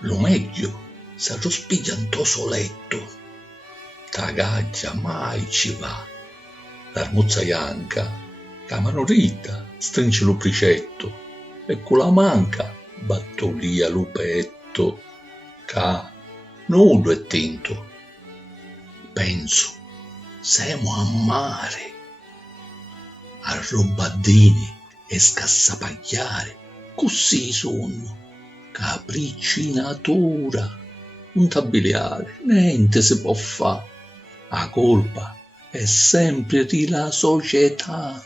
Lo meglio s'arro spigliantò soletto, tagaggia mai ci va. L'armuzza bianca, la mano dritta, stringe lo pricetto e con la manca battolia lo petto, ca nudo è tinto. Penso, siamo a mare, a robaddini e scassapagliare, così sono, capricci natura, non t'abbiliare, niente si può fa', la colpa è sempre di la società.